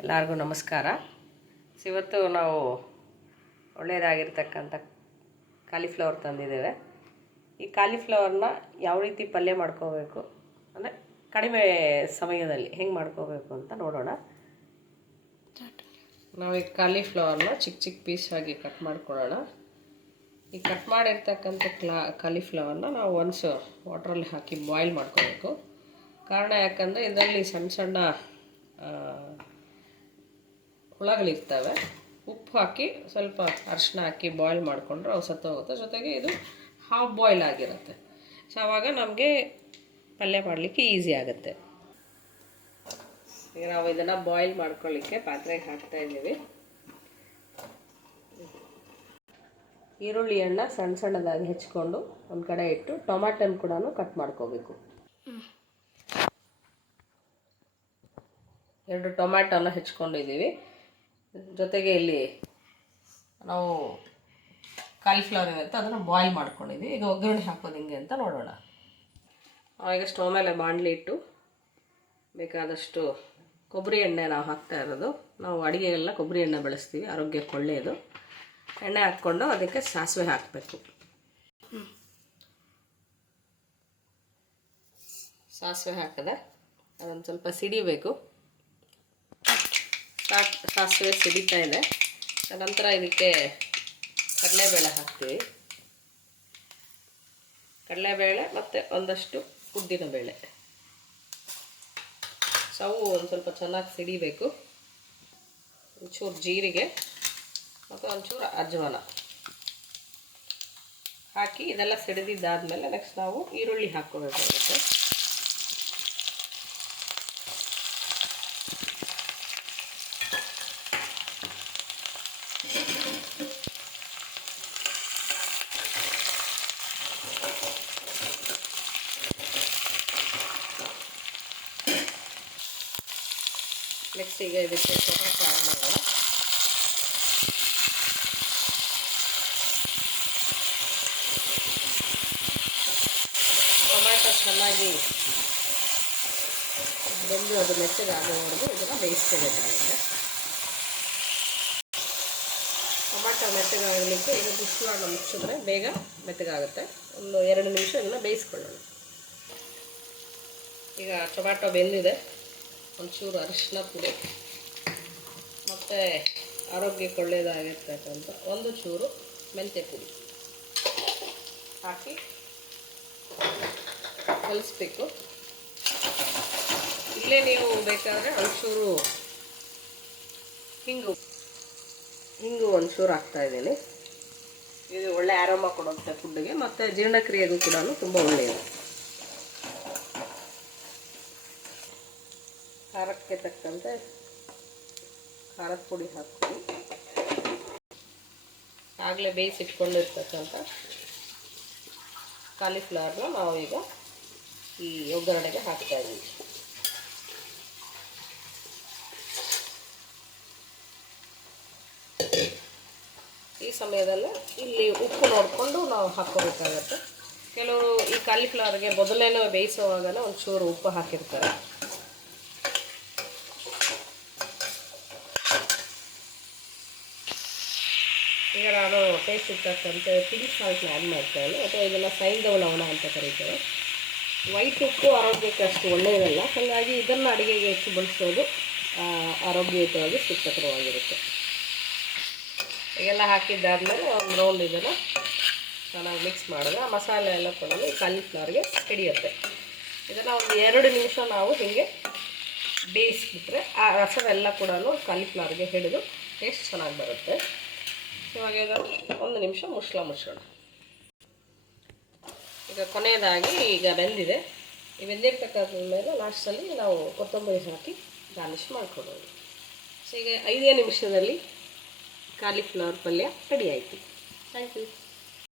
ಎಲ್ಲರಿಗೂ ನಮಸ್ಕಾರ. ಇವತ್ತು ನಾವು ಒಳ್ಳೆಯದಾಗಿರ್ತಕ್ಕಂಥ ಕಾಲಿಫ್ಲವರ್ ತಂದಿದ್ದೇವೆ. ಈ ಕಾಲಿಫ್ಲವರ್ನ ಯಾವ ರೀತಿ ಪಲ್ಯ ಮಾಡ್ಕೋಬೇಕು ಅಂದರೆ ಕಡಿಮೆ ಸಮಯದಲ್ಲಿ ಹೆಂಗೆ ಮಾಡ್ಕೋಬೇಕು ಅಂತ ನೋಡೋಣ. ನಾವು ಈ ಕಾಲಿಫ್ಲವರ್ನ ಚಿಕ್ಕ ಚಿಕ್ಕ ಪೀಸ್ ಆಗಿ ಕಟ್ ಮಾಡ್ಕೊಳ್ಳೋಣ. ಈ ಕಟ್ ಮಾಡಿರ್ತಕ್ಕಂಥ ಕಾಲಿಫ್ಲವರ್ನ ನಾವು ಒನ್ಸ್ ವಾಟ್ರಲ್ಲಿ ಹಾಕಿ ಬಾಯ್ಲ್ ಮಾಡ್ಕೋಬೇಕು. ಕಾರಣ ಯಾಕಂದರೆ ಇದರಲ್ಲಿ ಸಣ್ಣ ಸಣ್ಣ ಹುಳಗಳಿರ್ತವೆ. ಉಪ್ಪು ಹಾಕಿ ಸ್ವಲ್ಪ ಅರಿಶಿನ ಹಾಕಿ ಬಾಯ್ಲ್ ಮಾಡಿಕೊಂಡ್ರೆ ಅವು ಸತ್ತೋಗುತ್ತೆ. ಜೊತೆಗೆ ಇದು ಹಾಫ್ ಬಾಯ್ಲ್ ಆಗಿರುತ್ತೆ. ಸೊ ಆವಾಗ ನಮಗೆ ಪಲ್ಯ ಮಾಡಲಿಕ್ಕೆ ಈಸಿ ಆಗುತ್ತೆ. ಈಗ ನಾವು ಇದನ್ನು ಬಾಯ್ಲ್ ಮಾಡ್ಕೊಳ್ಳಿಕ್ಕೆ ಪಾತ್ರೆಗೆ ಹಾಕ್ತಾ ಇದ್ದೀವಿ. ಈರುಳ್ಳಿಯನ್ನು ಸಣ್ಣ ಸಣ್ಣದಾಗಿ ಹೆಚ್ಕೊಂಡು ಒಂದು ಕಡೆ ಇಟ್ಟು ಟೊಮಾಟೊನ ಕೂಡ ಕಟ್ ಮಾಡ್ಕೋಬೇಕು. 2 ಟೊಮ್ಯಾಟೋನ ಹೆಚ್ಕೊಂಡಿದ್ದೀವಿ. ಜೊತೆಗೆ ಇಲ್ಲಿ ನಾವು ಕಾಲಿಫ್ಲವರ್ ಏನಿರುತ್ತೆ ಅದನ್ನು ಬಾಯ್ಲ್ ಮಾಡ್ಕೊಂಡಿದ್ದೀವಿ. ಈಗ ಒಗ್ಗರಣೆ ಹಾಕೋದು ಹಿಂಗೆ ಅಂತ ನೋಡೋಣ. ಈಗ ಸ್ಟವ್ ಮೇಲೆ ಬಾಣಲಿ ಇಟ್ಟು ಬೇಕಾದಷ್ಟು ಕೊಬ್ಬರಿ ಎಣ್ಣೆ ನಾವು ಹಾಕ್ತಾ ಇರೋದು. ನಾವು ಅಡುಗೆಗೆಲ್ಲ ಕೊಬ್ಬರಿ ಎಣ್ಣೆ ಬಳಸ್ತೀವಿ, ಆರೋಗ್ಯಕ್ಕೆ ಒಳ್ಳೆಯದು. ಎಣ್ಣೆ ಹಾಕ್ಕೊಂಡು ಅದಕ್ಕೆ ಸಾಸಿವೆ ಹಾಕಬೇಕು. ಸಾಸಿವೆ ಹಾಕಿದೆ ಅದನ್ನು ಸ್ವಲ್ಪ ಸಿಡಿಬೇಕು. ಸಾಸಿವೆ ಸಿಡಿತಾ ಇದೆ. ನಂತರ ಇದಕ್ಕೆ ಕಡಲೆಬೇಳೆ ಹಾಕ್ತೀವಿ. ಕಡಲೆಬೇಳೆ ಮತ್ತು ಒಂದಷ್ಟು ಉದ್ದಿನಬೇಳೆ. ಅವು ಒಂದು ಸ್ವಲ್ಪ ಚೆನ್ನಾಗಿ ಸಿಡಿಬೇಕು. ಒಂಚೂರು ಜೀರಿಗೆ ಮತ್ತು ಒಂಚೂರು ಅಜ್ವಾನ ಹಾಕಿ ಇದೆಲ್ಲ ಸಿಡಿದಿದ್ದಾದಮೇಲೆ ನೆಕ್ಸ್ಟ್ ನಾವು ಈರುಳ್ಳಿ ಹಾಕ್ಕೋಬೇಕಾಗುತ್ತೆ. ನೆಕ್ಸ್ಟ್ ಈಗ ಇದಕ್ಕೆ ಟೊಮೆಟೊ ಆ್ಯಡ್ ಮಾಡೋಣ. ಟೊಮೆಟೊ ಚೆನ್ನಾಗಿ ಬೆಂದು ಅದು ಮೆತ್ತಗಾಗೋವರೆಗೂ ಇದನ್ನು ಬೇಯಿಸ್ಕೋಬೇಕಾಗುತ್ತೆ. ಟೊಮೆಟೊ ಮೆತ್ತಗಾಗಲಿಕ್ಕೆ ಇದು ಬಿಸಿಲನ್ನು ಮುಚ್ಚಿದ್ರೆ ಬೇಗ ಮೆತ್ತಗಾಗುತ್ತೆ. ಒಂದು 2 ನಿಮಿಷ ಇದನ್ನು ಬೇಯಿಸ್ಕೊಳ್ಳೋಣ. ಈಗ ಟೊಮೆಟೊ ಬೆಂದಿದೆ. ಒಂಚೂರು ಅರಿಶಿನ ಪುಡಿ ಮತ್ತು ಆರೋಗ್ಯಕ್ಕೆ ಒಳ್ಳೆಯದಾಗಿರ್ತಕ್ಕಂಥ ಒಂದು ಚೂರು ಮೆಂತ್ಯ ಪುಡಿ ಹಾಕಿ ಕಲಿಸ್ಬೇಕು. ಇಲ್ಲೇ ನೀವು ಬೇಕಾದರೆ ಒಂಚೂರು ಹಿಂಗು ಒಂಚೂರು ಹಾಕ್ತಾಯಿದ್ದೀನಿ. ಇದು ಒಳ್ಳೆ ಆರಾಮ ಕೊಡುತ್ತೆ ಫುಡ್ಡಿಗೆ ಮತ್ತು ಜೀರ್ಣಕ್ರಿಯೆಗೂ ಕೂಡ ತುಂಬ ಒಳ್ಳೆಯದು. ಖಾರಕ್ಕೆ ತಕ್ಕಂತೆ ಖಾರದ ಪುಡಿ ಹಾಕ್ತೀವಿ. ಆಗಲೇ ಬೇಯಿಸಿಟ್ಕೊಂಡಿರ್ತಕ್ಕಂಥ ಕಾಲಿಫ್ಲವರ್ನ ನಾವು ಈಗ ಈ ಒಗ್ಗರಣೆಗೆ ಹಾಕ್ತಾ ಇದ್ದೀವಿ. ಈ ಸಮಯದಲ್ಲಿ ಇಲ್ಲಿ ಉಪ್ಪು ನೋಡಿಕೊಂಡು ನಾವು ಹಾಕ್ಕೋಬೇಕಾಗತ್ತೆ. ಕೆಲವರು ಈ ಕಾಲಿಫ್ಲವರ್ಗೆ ಮೊದಲೇನೋ ಬೇಯಿಸುವಾಗಲೇ ಒಂಚೂರು ಉಪ್ಪು ಹಾಕಿರ್ತಾರೆ. ಈಗ ನಾನು ಟೇಸ್ಟ್ ಇರ್ತಕ್ಕಂಥ ಪಿಂಕ್ ಸಾಲ್ಟ್ನ ಆ್ಯಡ್ ಮಾಡ್ತಾಯಿಲ್ಲ, ಅಥವಾ ಇದನ್ನು ಸೈಂಧವ ಲವಣ ಅಂತ ಕರೀತಾರೆ. ವೈಟ್ ಉಪ್ಪು ಆರೋಗ್ಯಕ್ಕೆ ಅಷ್ಟು ಒಳ್ಳೆಯದಲ್ಲ, ಹಾಗಾಗಿ ಇದನ್ನು ಅಡುಗೆಗೆ ಹೆಚ್ಚು ಬಳಸೋದು ಆರೋಗ್ಯಯುತವಾಗಿ ಸೂಕ್ತಕರವಾಗಿರುತ್ತೆ. ಈಗೆಲ್ಲ ಹಾಕಿದ್ದಾದಮೇಲೆ ಒಂದು ರೌಂಡ್ ಇದನ್ನು ಚೆನ್ನಾಗಿ ಮಿಕ್ಸ್ ಮಾಡಿದ್ರೆ ಆ ಮಸಾಲೆ ಎಲ್ಲ ಕೂಡ ಈ ಕಾಲಿಫ್ಲವರ್ಗೆ ಹಿಡಿಯುತ್ತೆ. ಇದನ್ನು ಒಂದು 2 ನಿಮಿಷ ನಾವು ಹೀಗೆ ಬೇಯಿಸ್ಬಿಟ್ರೆ ಆ ರಸವೆಲ್ಲ ಕೂಡ ಕಾಲಿಫ್ಲವರ್ಗೆ ಹಿಡಿದು ಟೇಸ್ಟ್ ಚೆನ್ನಾಗಿ ಬರುತ್ತೆ. ಇವಾಗ ಇದನ್ನು 1 ನಿಮಿಷ ಮುಚ್ಚೋಣ. ಈಗ ಕೊನೆಯದಾಗಿ ಈಗ ಬೆಂದಿದೆ. ಈ ಬೆಂದಿರ್ತಕ್ಕಂಥ ಮೇಲೆ ಲಾಸ್ಟಲ್ಲಿ ನಾವು ಕೊತ್ತಂಬರಿ ಹಾಕಿ ಗಾರ್ನಿಷ್ ಮಾಡ್ಕೊಡೋದು. ಸೊ ಈಗ 5 ನಿಮಿಷದಲ್ಲಿ ಕಾಲಿಫ್ಲವರ್ ಪಲ್ಯ ರೆಡಿ ಆಯಿತು. Thank you.